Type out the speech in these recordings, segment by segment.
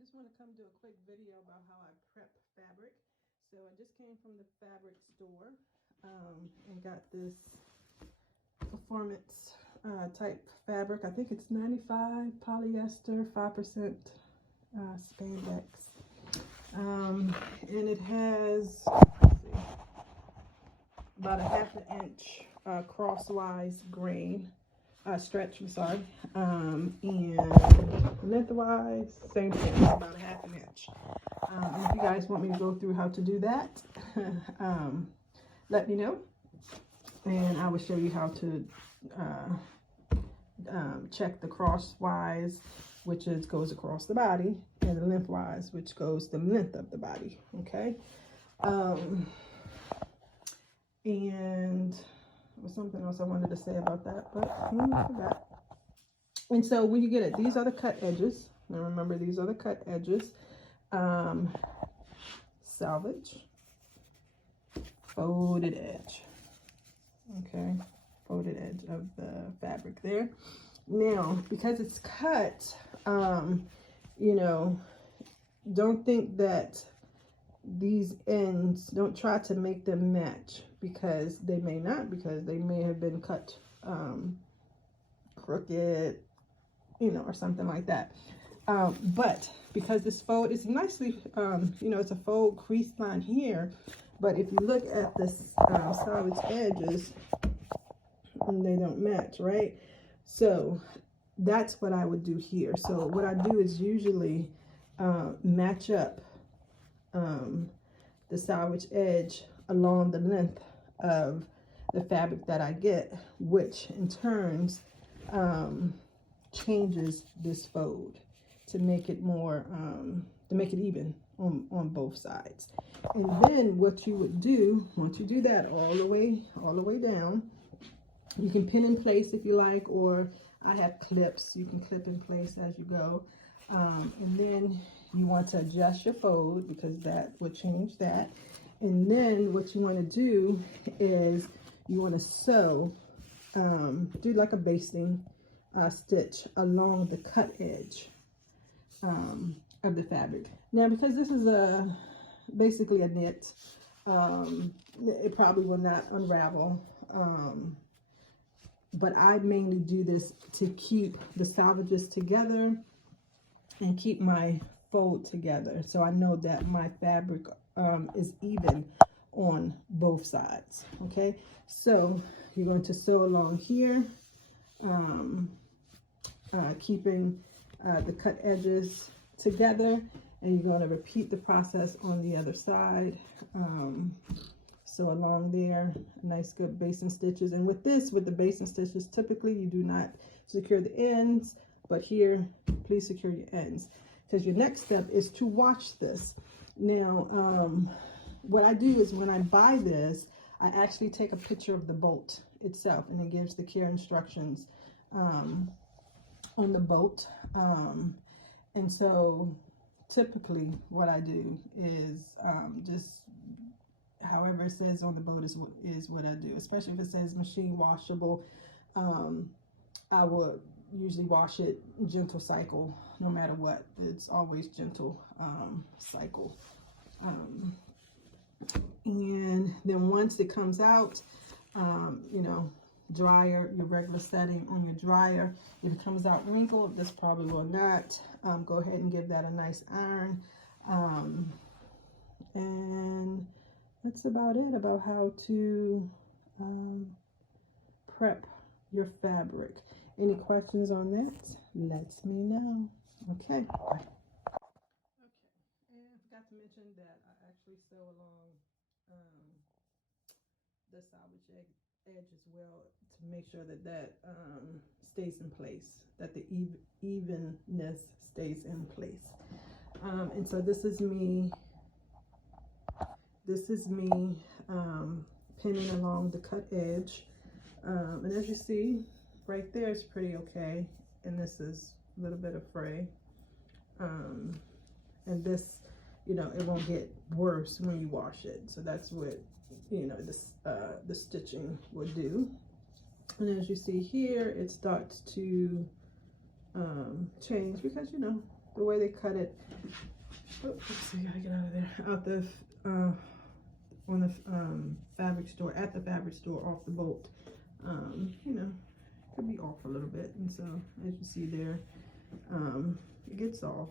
just want to come do a quick video about how I prep fabric. So I just came from the fabric store and got this performance type fabric. I think it's 95 polyester, 5% spandex. And it has about a half an inch crosswise grain. Stretch, I'm sorry, and lengthwise, same thing, about a half an inch. And if you guys want me to go through how to do that, let me know, and I will show you how to check the crosswise, which goes across the body, and the lengthwise, which goes the length of the body. Okay, and was something else I wanted to say about that, but I forgot. And so when you get it, these are the cut edges. Now remember, these are the cut edges. Salvage, folded edge. Okay, folded edge of the fabric there. Now, because it's cut, you know, don't think that these ends, don't try to make them match, because they may not, because they may have been cut crooked, you know, or something like that. But because this fold is nicely, you know, it's a fold crease line here, but if you look at this salvage edges, they don't match, right? So that's what I would do here. So what I do is usually match up the salvage edge along the length of the fabric that I get, which in turns changes this fold to make it more to make it even on both sides. And then what you would do, once you do that all the way down, you can pin in place if you like, or I have clips, you can clip in place as you go. And then you want to adjust your fold, because that would change that. And then what you want to do is you want to sew, do like a basting stitch along the cut edge of the fabric. Now, because this is basically a knit, it probably will not unravel. But I mainly do this to keep the salvages together and keep my fold together, so I know that my fabric is even on both sides. Okay, so you're going to sew along here, keeping the cut edges together, and you're going to repeat the process on the other side. So along there, nice good basting stitches. And with the basting stitches, typically you do not secure the ends, but here, please secure your ends, because your next step is to wash this. Now, what I do is when I buy this, I actually take a picture of the bolt itself, and it gives the care instructions on the bolt. And so typically what I do is just however it says on the boat is what I do, especially if it says machine washable. I would usually wash it gentle cycle, no matter what. It's always gentle cycle. And then once it comes out, you know, dryer, your regular setting on your dryer. If it comes out wrinkled, this probably will not. Go ahead and give that a nice iron. And that's about it about how to prep your fabric. Any questions on that? Let me know. Okay. Okay. And I forgot to mention that I actually sew along the salvage edge as well, to make sure that that stays in place, that the evenness stays in place. And so this is me pinning along the cut edge, and as you see right there, it's pretty okay, and this is a little bit of fray, and this, you know, it won't get worse when you wash it. So that's what, you know, this the stitching would do. And as you see here, it starts to change, because, you know, the way they cut it. Oh, oops, I gotta get out of there. Out the on the fabric store, at the fabric store, off the bolt. You know, could be off a little bit, and so as you see there, it gets off.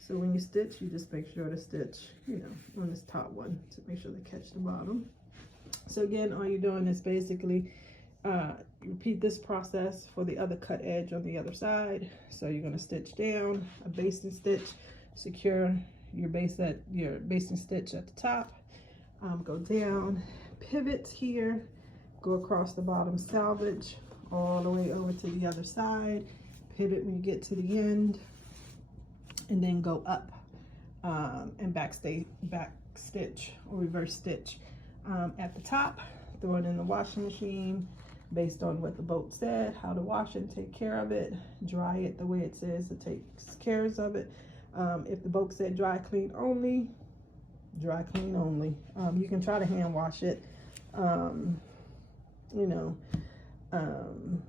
So when you stitch, you just make sure to stitch, you know, on this top one to make sure to catch the bottom. So again, all you're doing is basically repeat this process for the other cut edge on the other side. So you're going to stitch down a basting stitch, secure your basting stitch at the top, go down, pivot here, go across the bottom selvage all the way over to the other side, pivot when you get to the end, and then go up and back stitch or reverse stitch at the top. Throw it in the washing machine based on what the boat said, how to wash it, take care of it, dry it the way it says, it takes care of it. If the boat said dry clean only, dry clean only. You can try to hand wash it, you know, and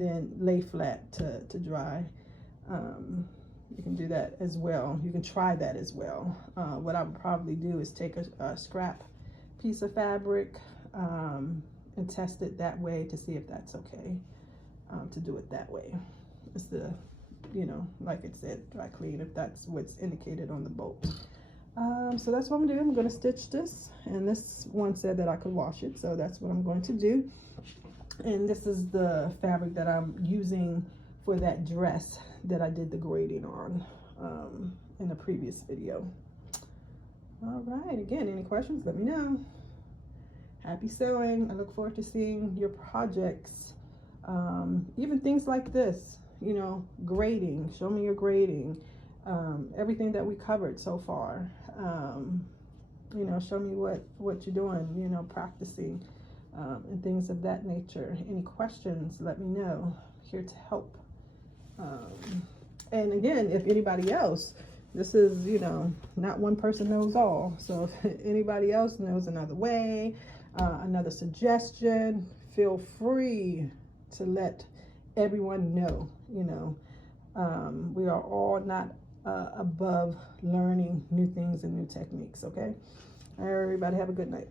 then lay flat to dry. You can do that as well. You can try that as well. What I would probably do is take a scrap piece of fabric and test it that way to see if that's okay, to do it that way. It's the, you know, like it said, dry clean, if that's what's indicated on the boat. So that's what I'm doing. I'm going to stitch this, and this one said that I could wash it, so that's what I'm going to do. And this is the fabric that I'm using for that dress that I did the grading on in the previous video. All right, again, any questions, let me know. Happy sewing. I look forward to seeing your projects, even things like this, you know, grading. Show me your grading, everything that we covered so far. You know, show me what you're doing, you know, practicing, and things of that nature. Any questions, let me know. Here to help. And again, if anybody else, this is, you know, not one person knows all. So if anybody else knows another way, another suggestion, feel free to let everyone know. You know, we are all not above learning new things and new techniques. Okay. All right, everybody, have a good night.